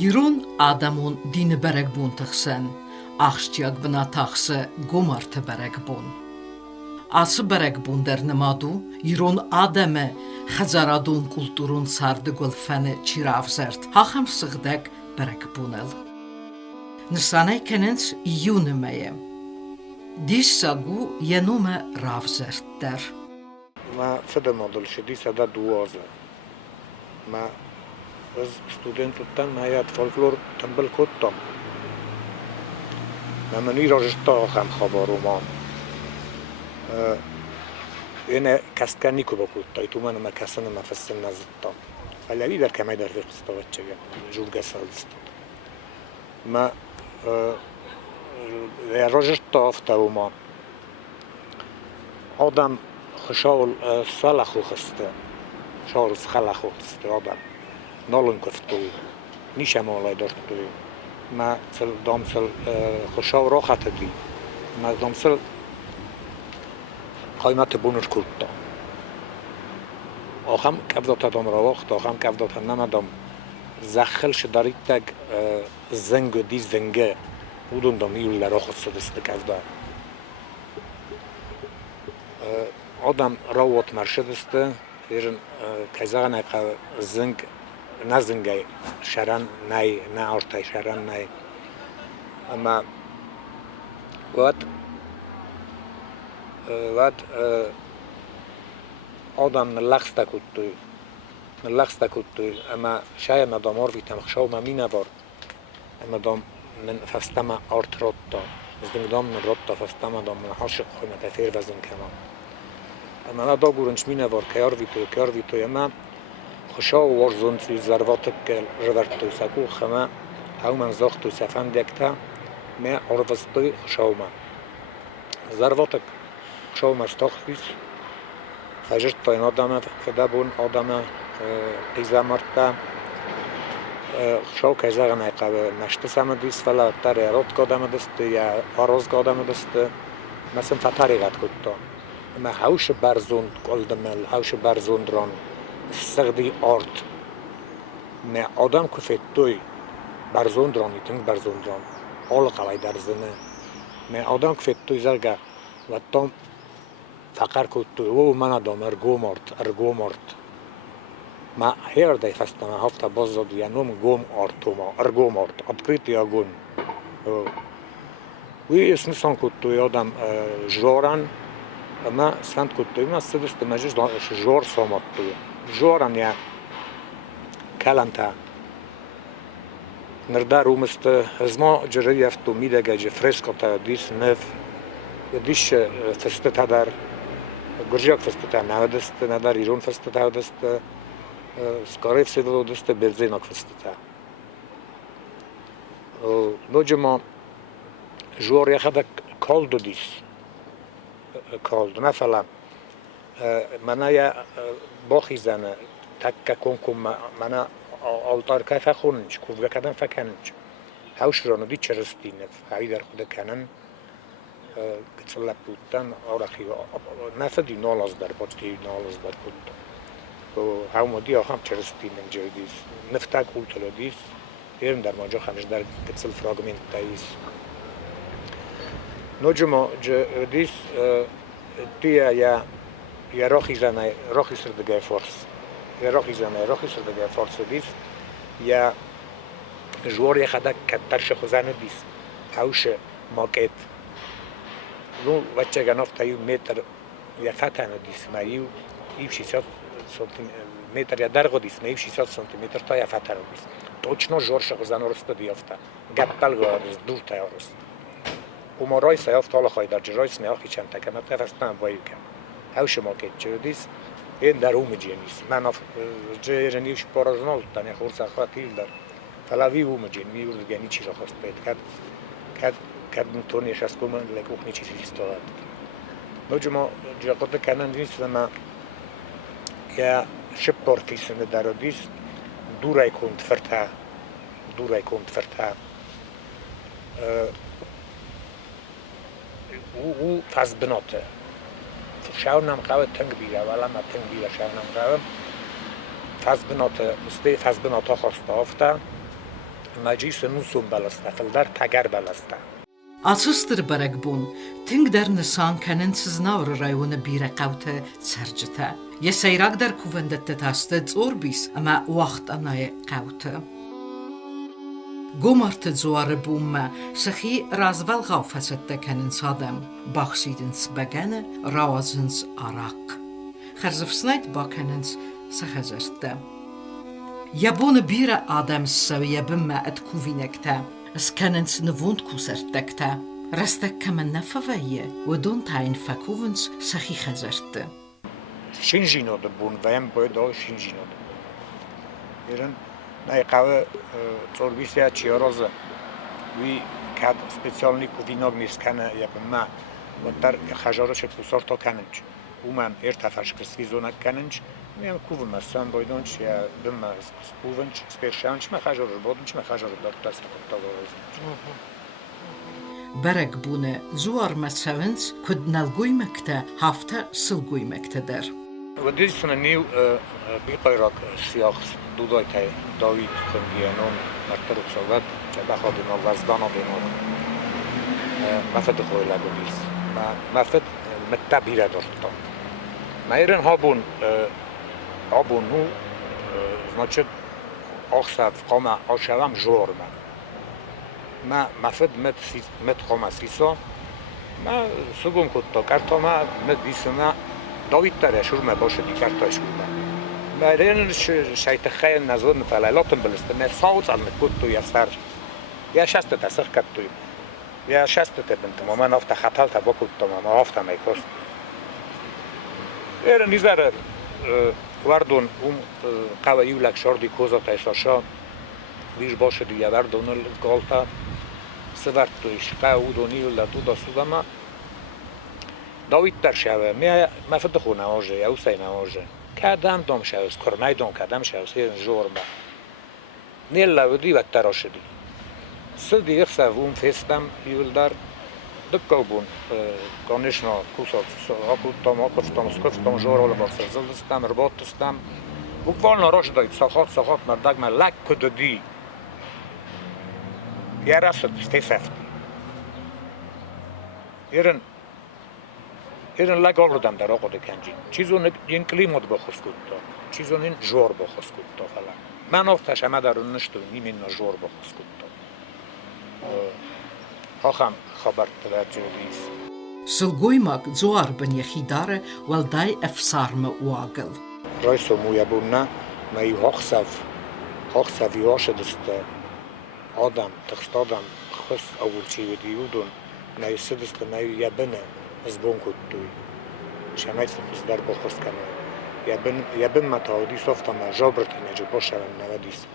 Յուրոն ադամուն դինը բերեք բուն թխսեն, աղշտյակ բնա թախսը գոմարդը բերեք բուն։ Ասը բերեք բուն դեր նմադու, յուրոն ադամը խզարադուն կուլտուրուն սարդը գոլֆանը չիրավզերտ, հախեմ սղդեք բերեք բունել։ Նսանայ կենենց յունը մեյեմ, դիսսագու ենում է ռավզերտ դեր։ Մա ֆդամադլ շդիսա դա դուազը, մա از studentuttan hayat folklor tembel kuttam. Men írástaham habaroman. Én kezdkeni kubakuttai, tudom, mert kezdtem a feszenazottam. Alla lider kemény dervés sztovetsége, zsúrgeszalsztott. Ma írástahaftauma. Adam خشاول صلاحو خسته. شاول صلاحو خسته Adam. نالون کفتوی، نیشم آلای داشتوی، ما سال دامسال خوشاو راحت دی، ما دامسال قیمت بونش کرده. آخام کفدات دام را وقت، آخام کفدات نمیدم زخلش دارید تگ زنگ دی زنگه، بودن دام یولی را خود سدست کفدار. آدم راوت مرشدسته، ایران کیزان اقا زنگ نزنگی شران نای نه آرتای شران نای اما وقت آدم نلخسته کتوی اما شاید مدام آرویتم خشاو ممینه بار مدام من فستم آرت روتا زندگام من روتا فستم مدام من حاشق خویم تفیر وزن کمان اما نه داغورنش مینه بار که آرویتوی اما خوشاو ورزونتی زرواتک کل جورتوی سکو خما هاومن زاختوی سفن دکتا می عرضتوی خوشاو من زرواتک خوشاو مستخفیس فجرت تاین آدمه فدابون آدمه ایزا مرتا خوشاو که زغن ایقاب نشته سمدیس فلا تر رات کادم دسته یا آراز کادم دسته مثلا فتاری قد کتا اما هاوش برزوند کلدمل هاوش برزوند ران سردی آرت نه آدم کفت توی برزوندرانی تنگ برزوندران آل قوی در زنه نه آدم کفت توی زرگه و تام فقر کت توی و من آدم ارگو مرد ما هر دی فستم هفته باز داد یا نم گم آرتوما ارگو مرد ادکریت یا گون وی اسنسان کت توی آدم جوران اما سند کت توی ما سدست مجلس جور سامت توی جوران یا کلانتا نردار رومست از ما جری افتو میده گه فرسکو تا دیس نف دیش فسته تا در گرجاک فسته تا نودست ندار ایران فسته تا دست سکاری فسته دست برزینک فسته تا نوجما جور یا خدا کالدو دیس کالد مثلا من یا باخی زنه تک کنکم من آلتار که فخونش کوفگه کدن فکنش هاوش رانو دی چرستینه هایی در خود کنن گتسلب بودن آرخی نفدی نالاز در باچتی نالاز در کود هاو مدی آخام چرستینه جای دیس نفتا کولتلو دیس ایرم در ماجا خانش در گتسل فراغمنت تاییس نوجما دیس دیا یا راخی زنه راخی سردگاه فارس یا راخی سردگاه فارس دیس یا جواری خدا کترش خوزانه دیس هاوش ماکت نو وچه گنافت یو متر یا فتانه دیس ما یو 600 سانتیمتر یا درگو دیس ما یو 600 سانتیمتر تا یا فتانه دیس точно жорше خوزانه رسته دیافته گپل گوارز دور تایارست اما رایس یافت حالا خواهی در جرایس نیاخی چند تکمت نفستم بایو کن هاوش ماکت چه دیس این در اوم جنیس من جرنیوش پارازنال تنی خورس اخواتیل در فلاوی اوم جن میورد گنی چی را خواست بید کد متونیش از کومن لکوخ نیچی فیستاد نوجما جاقت کنن نیست ما یا شب پارتیسن در دیس دورای کند فرتا او فاز بناته شاو نم قوه تنگ بیره ولی ما تنگ بیره شاو نم قوه فاز بناته خواسته هفته مجیس نوسون بلسته فلدر تگر بلسته Açıstır bərək bun, tingdər nisan kənin sıznavr rayonu birə qavtı sərcitə. Yesəyraq dər kuvəndətdə tastı zorbis, ama vaxt anayı qavtı. Gomartı zuarı bunmə, sıxi razval qavfəsətdə kənin sadəm, baxsidins bəgəni, ravazins araq. Xərzifsnayt bakənins sıxəzərtdə. Yabunu birə adəm səviyə bunmə ət kuvinəkdə. Skennens nevond kusərtdəkdə, rəstək kəmən nəfəvəyə, و دون تاین فکوونس سخی خزرده. شینجینود بون ویم باید دو شینجینود. ایران نایقاوه توربیسیا چیارازه وی کد سپیسیالنی کویناگ نیست کنه یکم ما و در خجارش پوسارتا کننج. اومن ارتفاعش کسی زونه کننج. میم کوون مثلا بایدانش یا بیم کوونش سپیشانش ما خجارش بودنش ما خجارش دارد دست کتابه. Bərək bunu zuar məsəvins kod nəlgüyməkdə hafta sılgüyməkdədir. و دیسون نیو بیقایرک سیاه دودای تای داوید خنگیانون مرترک صحبت چه بخواد اینا وزدانا بینون مفت خوی لگویز مفت متبیره دارد ما ایران هابون نو значит آخصف قامه آشوام جور ما مفت مت قامه سیسا ما سگون کتا کرتا ما مت دیسونه داوید تره شروع باشه دی کرتاش کنه مرین شیط خیل نظر نفعلاتم بلسته من صوت على کتو یا سر یا شست تسخ کتو یا شست تبنت ما نافت خطال تبا کتو ما نافت میکست ایره نیزاره وردون قوی ولک شاردی کوزا تایساشا ویش باشه دیگه وردون گالتا سوارت تویش قاودونی ولا تودا سودما داوید در شوه ما فتخو نواجه یا اوسای نواجه کدام دام شوه کرنای دام کدام شوه سیر جورما نیل لودی و تراشدی سدی یخسوم فستم یولدار دکابون کنشنا کوسات آکوتام آکفتام سکفتام جور ولی باز زلستم رباطستم بقول نراش داید ساخات مردگ من لک کدی یه راست فسفتی ایران لگال رو دم در آقا دکنجی چیزون این کلیمات بخوز کتا چیزون این جور بخوز کتا فلا من آفتش همه در اون نشتو نیمین جور بخوز کتا آخم خبر توجه بیست Sılguymak zuar ben yexidare walday efsarme uagel. رایسو مویا بونه مایی هاخصف یواشه دسته آدم تخست آدم خس اول چی دیودون مایی سدسته مایی یبنه از بون کتوی شمایی سدست در بخوز کنه یبن متعادی صفتا ما جابرتی نجو باشه نودیست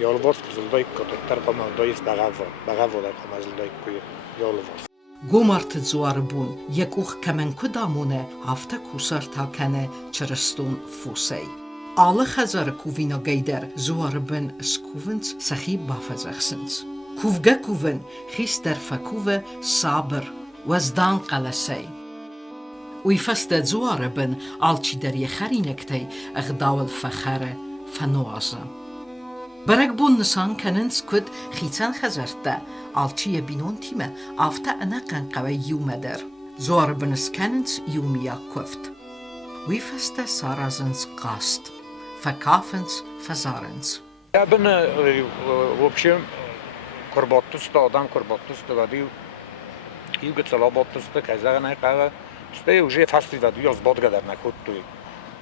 یالواز که زلدای کتر قامه دایست بغوا در قامه زلدای که یالواز Gomartı zuar bun yekuх kemen kudamune hafta kusar takene çırıstun fusey. Alı xəzarı kuvina geyder zuar ben skuvins sahi bafazaqsins. Kuvga kuvin xister fakuve sabır wazdan qalasey. Uyfasta zuar ben alçi der yexarinektey agdawal fakhare fanoaza. Bərək bun nisan kənins kud xitan xəzərtdə alçıya binon timə afta anaqan qavay yumədir. Zuar biniz kənins yumiya kuft. Uyfasta sarazins qast. Fakafins fazarins. Я бы, в общем, корботуста, адам корботуста вадил, юга целоботуста, казарна кава, сте уже фастивад юз бодгадар на куттуй.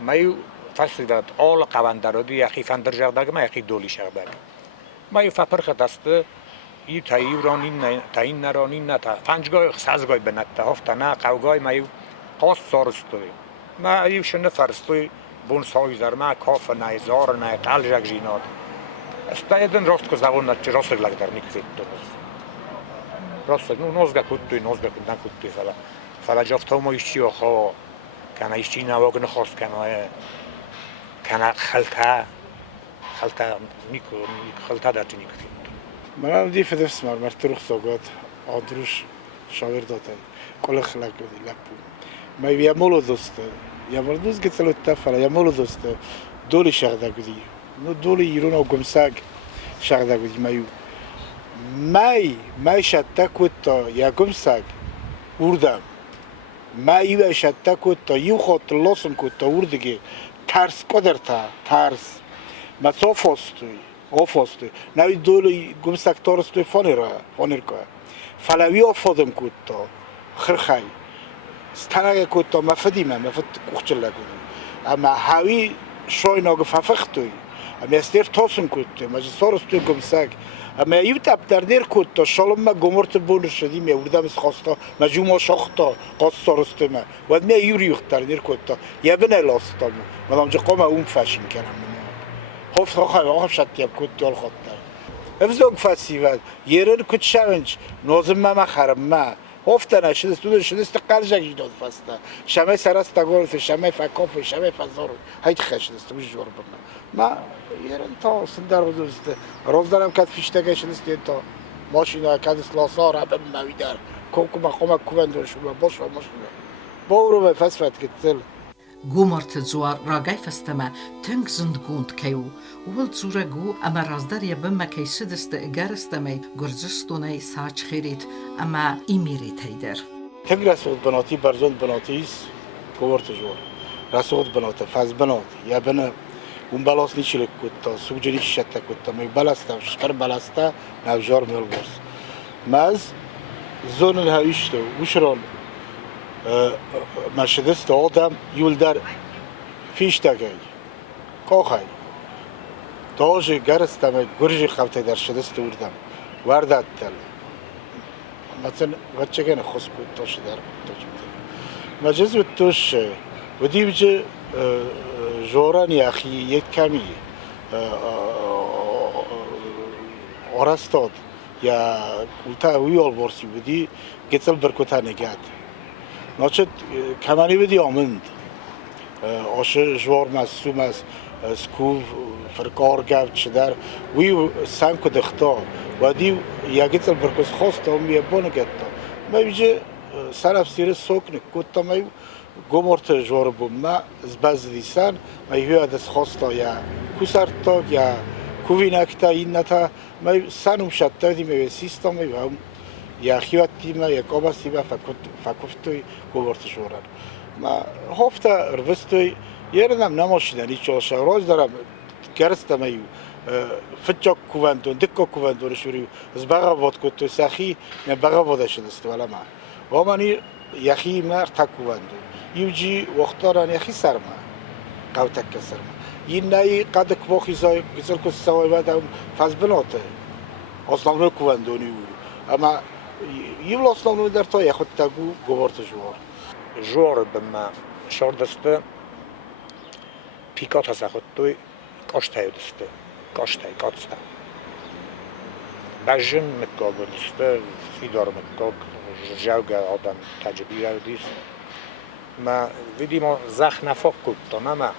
Маю фастивад all қавандароди яхи фандер жагдаг ма яхи доли шагдаг. Маю фапрха дасты ی تاین نرانی نه تا پنجگاه سازگاه بنده هفته نه قوگاه مایو قاس سارستوی ما ایوش نفرستوی بون سایزر ما کاف نه زار نه قل جگ جیناد استایدن راست که زبان نچه راست لگ در نیکفید درست راست نوزگه کتوی کندن کتوی فلا جافتا ما ایشچی آخوا کنه ایشچی نواگ نخواست کنه خلطه در چی نیکفید من دی فدرس مرتروخ ساگات آدروش شاور دادن کل خلق دی لپو ما یه مولو دوسته یه مولوز گتلو تفره یه مولو دوسته دولی شغده گدی نو دولی ایران و گمسگ شغده گدی مایو می شده کتا یکم سگ وردم می شده کتا یو خود لاسم کتا وردگی ترس قدر ترس ما صاف استوی نوی دولی گم سگ تارستوی فانیر که فلوی آفادم کتا خرخای ستنگ کتا مفت کوچل لگونی اما هاوی شوی ناگ ففختوی اما استیر تاسم کتا مجلسار استوی گم سگ اما یو تب در دیر کتا شالم ما گمرت بون شدی می وردم از خواستا مجموع شاختا قاستار استوی ما و می یوری یخت در دیر کتا یه بنه لاستا مو مدام جا قام اون فشین کنم هفت خواهم شدیم کتا الخطا افزوگ فسیوال یرن کت شونج نازم ما خرم ما هفته نشدست تو شدست قلجکی داد فسته شمه سرست تگارت شمه فکاف شمه فزار هیچ خشدست بوش جور بمن ما یرن تا سندر بودست روز دارم کد فیشتگه شدست تا ماشینا کد سلاسار هم مویدر کوکو مقام کوبندر شما باش و ماشینا باورو به فسفت کتل گومارت زوار راگای فستما تنگ زندگوند کیو ول زورگو اما رازدار یبم مکیسه دست اگرستمی گرزستونای ساچ خیریت اما ایمیری تیدر تنگ رسود بناتی برزند بناتیس گوارت جوار رسود بنات فاز بنات یا بنا اون بالاس نیچیل کتا سوجری شته کتا می بالاستا شکر بالاستا نوجار میل برس ماز زون الهایشتو وشران مشدست آدم یول در فیش تگی کاخی تاج گرستم گرجی خفته در شدست وردم وردت تل مثلا بچه کنه خس بود تاش در تاج بود مجز بود توش و دی بچه جورانی اخی یک کمی آرستاد یا کلتا ویال برسی بودی گتل برکوتا نگاد ناچت کمانی بدی آمند آش جوار مسوم از سکوف فرکار گفت شدر وی سنگ کو دختا و دی یکیت برکوس خواست هم یه بانه گتا ما بیچه سر افسیر سوکنه کتا ما گمرت جوار بوم ما زباز دیسان ما یه دست خواستا یا کوسرتا یا کوی نکتا این نتا ما سنم شده دی ما سیستم ما هم یا خیاطی ما یک آباستی ما فکوفتوی گوارت جوران ما هفته روستوی یردم نماشیدنی چالش راز دارم گرستم ایو فتجا کووندون دکا کووندون شوری از بغاوت کتو سخی من بغاوتش دست ولی ما و منی یخی مر تکووندون یوجی وقتاران یخی سرما قوتک سرما این نای قد کباخی زای گزل کس سوای بعد فاز بناته اصلا نو کووندونی اما یه اصلا در تا یخوت تگو گوارت جوار بما شاردسته پیکات از خود توی کاشتای دسته کاشتای کاتسته بجن متگاه دسته فیدار متگاه جوگه آدم تجربی رو دیست ما ویدیم زخ نفاق کد ما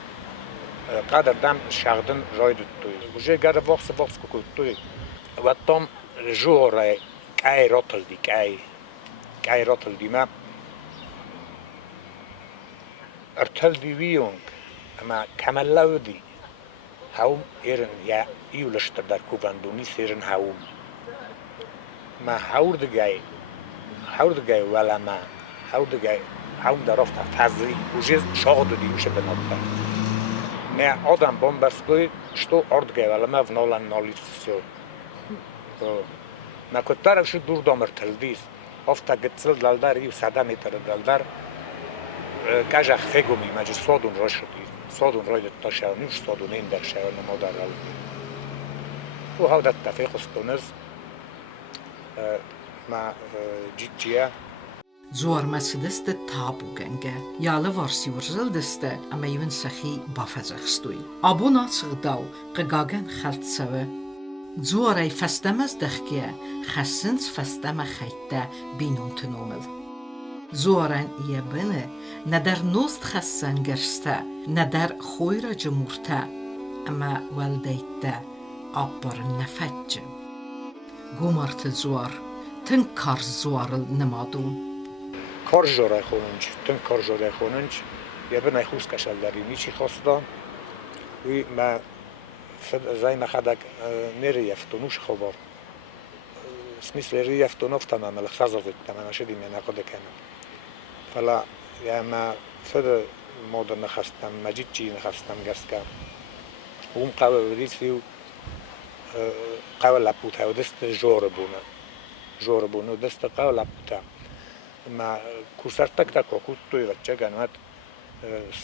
قدر دم شغدن رای دود توی وجه گر وقت کد توی و تام جواره کای راتل دی کای راتل دی ما ارتل دی ویونگ اما کمال لودی هاوم ایرن یا ایولشتر در کووندونی سیرن هاوم ما هاوردگای ولا ما هاوردگای هاوم در رفت تازی وجه شاغد دی وشه بنابد ما آدم بامبرستوی شتو اردگای ولا ما ونالان نالیسیو ما کترش دور دامر تلدیس افتا گتسل دلدار یو 100 متر دلدار کاجا خفگومی ماجی صادون رشدی صادون راید تاشا نیش صادون این در شهر نمادر و هاو دت تفیق استونز ما جیجیا زوار مسدست تابو گنگه یاله وارسی ورزل دسته اما یون سخی بافزخستوی ابو ناصر داو قگاگن خلط سوه زوارای فستمز دخکیه خسنس فستم خیته بینون تنومل زوارن یه بنه ندر نوست خسن گرسته ندر خوی را جمورته اما والدیته آبار نفجه گومارت زوار تن کار زوارل نمادون کار جورای خوننج تن کار جورای خوننج یه بنه خوز کشل داری میچی خواستان وی ما زي ما خدك نري يفتنوش خبر смысле рифтунов تمام الخزازت تمام شدی من نقد کنم فلا یا ما فد مود نخستم مجید چی نخستم گسکا قوه ریسیو قوه لپوتا و دست جور بونه دست قوه لپوتا ما کوسر تک تک کوتوی بچه گنوات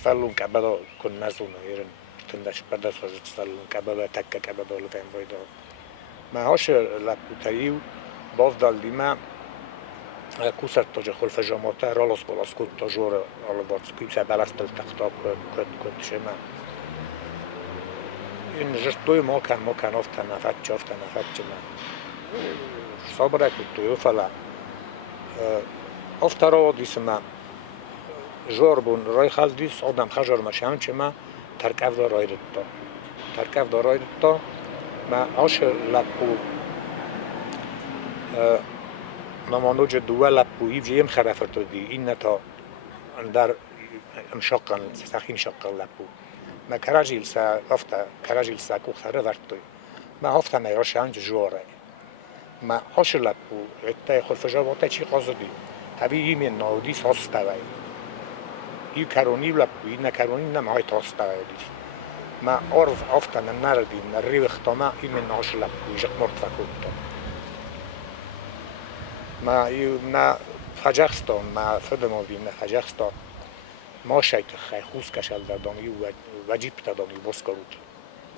سالون کبدا کن نزونه ایرن تندش پرداز وجود سالون کبدا تک کبدا لفیم باید ما هاش لپوتاییو باف دالدی ما کوسر تاج خلف جامعه رالاس بالاس کد تا جور آلوارد کیسه بالاست تلتختا کد شما این جستوی ما کن آفت نفت ما صبره کد توی فلا آفت را دیسم جور بون رای خال دیس آدم خجار مشام چما ترکیب دارای تا ما آش لپو نمانوج دول لپویی جیم خرافت دی این نتا در مشقل سخیم شقل لپو ما کراجیل سا افتا کراجیل سا کوخره ورتوی ما افتا نیاشانج جوره ما آش لپو اتای خلف جوابت چی قاضی هبی من نودی ساستوی ای کرونی لپوی نکرونی نمای تاستوی ما عرف افتا نردی نری وقتما ای من آش لپوی جک مرد فکوت ما ایو فجاخستان ما فدمو بیم فجاخستان ما شاید خیلی خوش کشل دادمی و وجیب دادمی باز کرد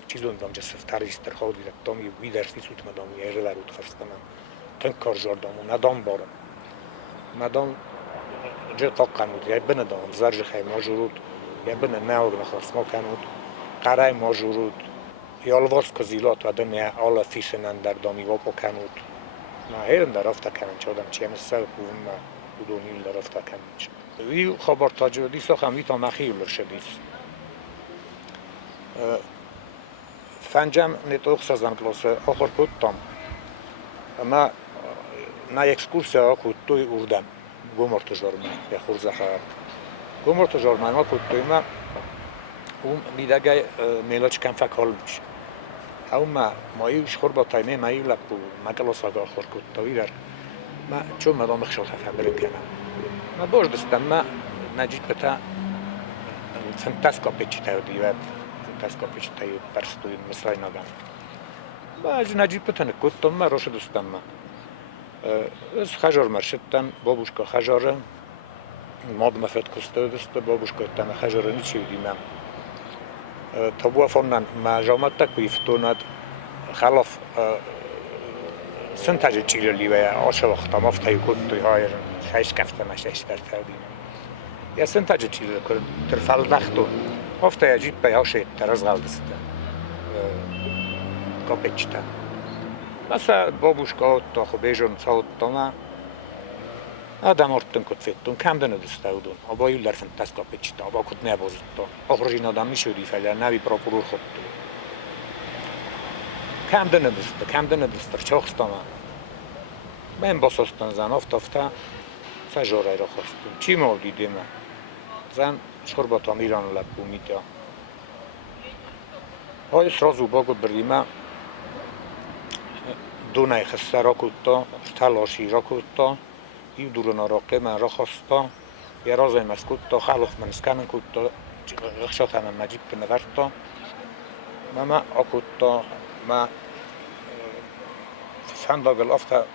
چیزون دام جسف تاریستر خودی دادمی ویدرسی سوت مدامی ایره ورود خستم تن کار جردامو ندام بارم مدام جه قاقنود یا بنا دام زرج خیلی ماجورود یا بنا ناور نخواست ما کنود قرای ماجورود یا الواز کزیلات و دنیا آلا فیسنن در دامی واپا کنود ما هیرم در رفته کنم چادم چیم سر بوم ما بدونیل در رفته کنم وی خبر تاجودی سخم وی تا مخیل شدیس فنجم نتوخ سازم کلاس آخر کدتم اما نه اکسکورسیا آخر توی اردم گمرت جرمه یا خورزه خواهد گمرت جرمه ما کدتوی ما اون میدگه میلاچ کم فکال میشه او ما ایوش خور با تایمه ما ایو لپو ما کلاس آگاه خور کدتوی در ما چون مدام خشل خفه برم کنم ما باش دستم ما نجید بتا فانتاسکا پیچی تایودی و فانتاسکا پیچی تایود پرستوی مصرای نگم با نجید بتا نکدتم ما روش دستم ما از خجار مرشدتم بابوشکا خجاره ماد مفت کسته دسته بابوشکا تم خجاره نیچی دیمم تابو فنن ما جامعه تک بیفتوند خلاف سنتاج چیلی و آش وقت ما فتای کد توی های خیش کفته مشش در تردیم یا سنتاج چیلی کرد ترفال دختون افته عجیب به آش ترز غلطست کاپچتا مثلا بابوشکا تا خوبیجون ساعت تاما آدم ارتن کد فتون کم دنه دستودون آبایی در فنتاس کاپچتا آبا کد نبازد تا آخرین آدم میشودی فعلا نوی پراپورور خود کم دنه دست چاخستم من باساستن زن افتافته سجاره را خواستم چی مال دیدیم زن شربتا میران لپو میده های سرازو باگو بردیم دونه خسته را کتا تلاشی را کتا ایو دورنا راقه من را خواستا یه رازه مسکوتا خلوخ من اسکنن کتا غشات همه مجید بنورتا ما اکتا ما فنداغل افتا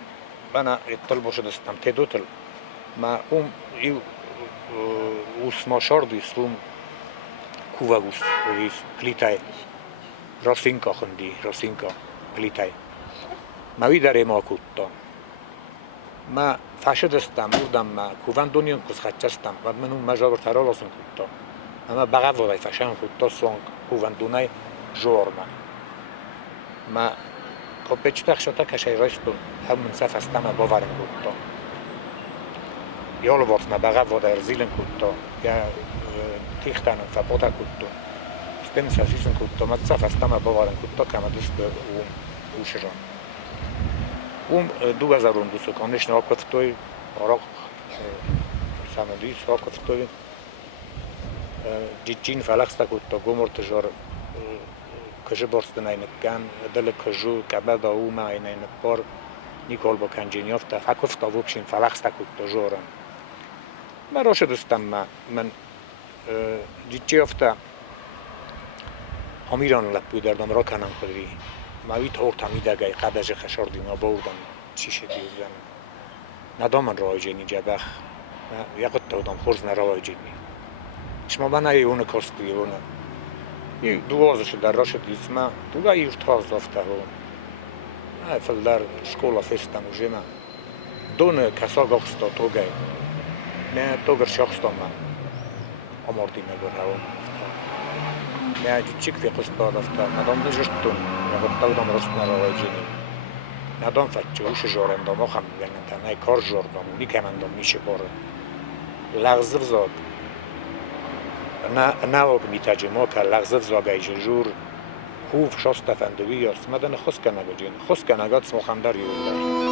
بنا اتل باشه دستم تدوتل ما ایو اوسما شاردی سلوم کوواگوس ویس پلیتای راسینکا خندی راسینکا پلیتای ما وی داره ما کتا ما فاشد استم بودم ما کوان دنیان کس خچستم و من اون مجابر ترا لازم کتا اما بغا وای فاشن کتا سونگ کوان دونای جور ما کپچ تخشتا کشای رایستون هم من صف استم باورم کتا یال وقت ما بغا و در زیلن کتا یا تیختن فبودا کتا استم سازیسن کتا ما صف استم باورم کتا کم دست اون وشران اون 2002 کنش ناکفتوی آراق سامدی ساکفتوی جیجین فلکستا کتا گمرت جار کجا برست ناینکن دل کجو کبد او ما اینه پار نیکول با کنجینیافتا فکفتا وبشین فلخستا کتا جورن من راش دستم من دیچیافتا امیران لب بودردم را کنم کدری ماوی تور تمیده گای قدج خشاردی ما بودم چیشه دیوزن ندامن رایجینی جبخ یقت تودم خورز نرایجینی شما بنا اون کاستی اون دوازش در راشد اسمه دوگا یورتاز افته هم فل در شکولا فستم و جمع دون کسا گاخستا توگای نه توگر شخصتا من آمردی نگر هم نه چیک فی قستا دفته ندام دجشتون نگفت تودم رست نرایجینی ندام فتچه اوش جارندام آخم بگنن تنهای کار جاردم و نیکنندم میشه باره لغزر زاد نه وقت میتجمع که لغزر زاگای جور خوف شاست فندوی یاست مدن خس کنگو جین خس کنگات سمخندر یولدر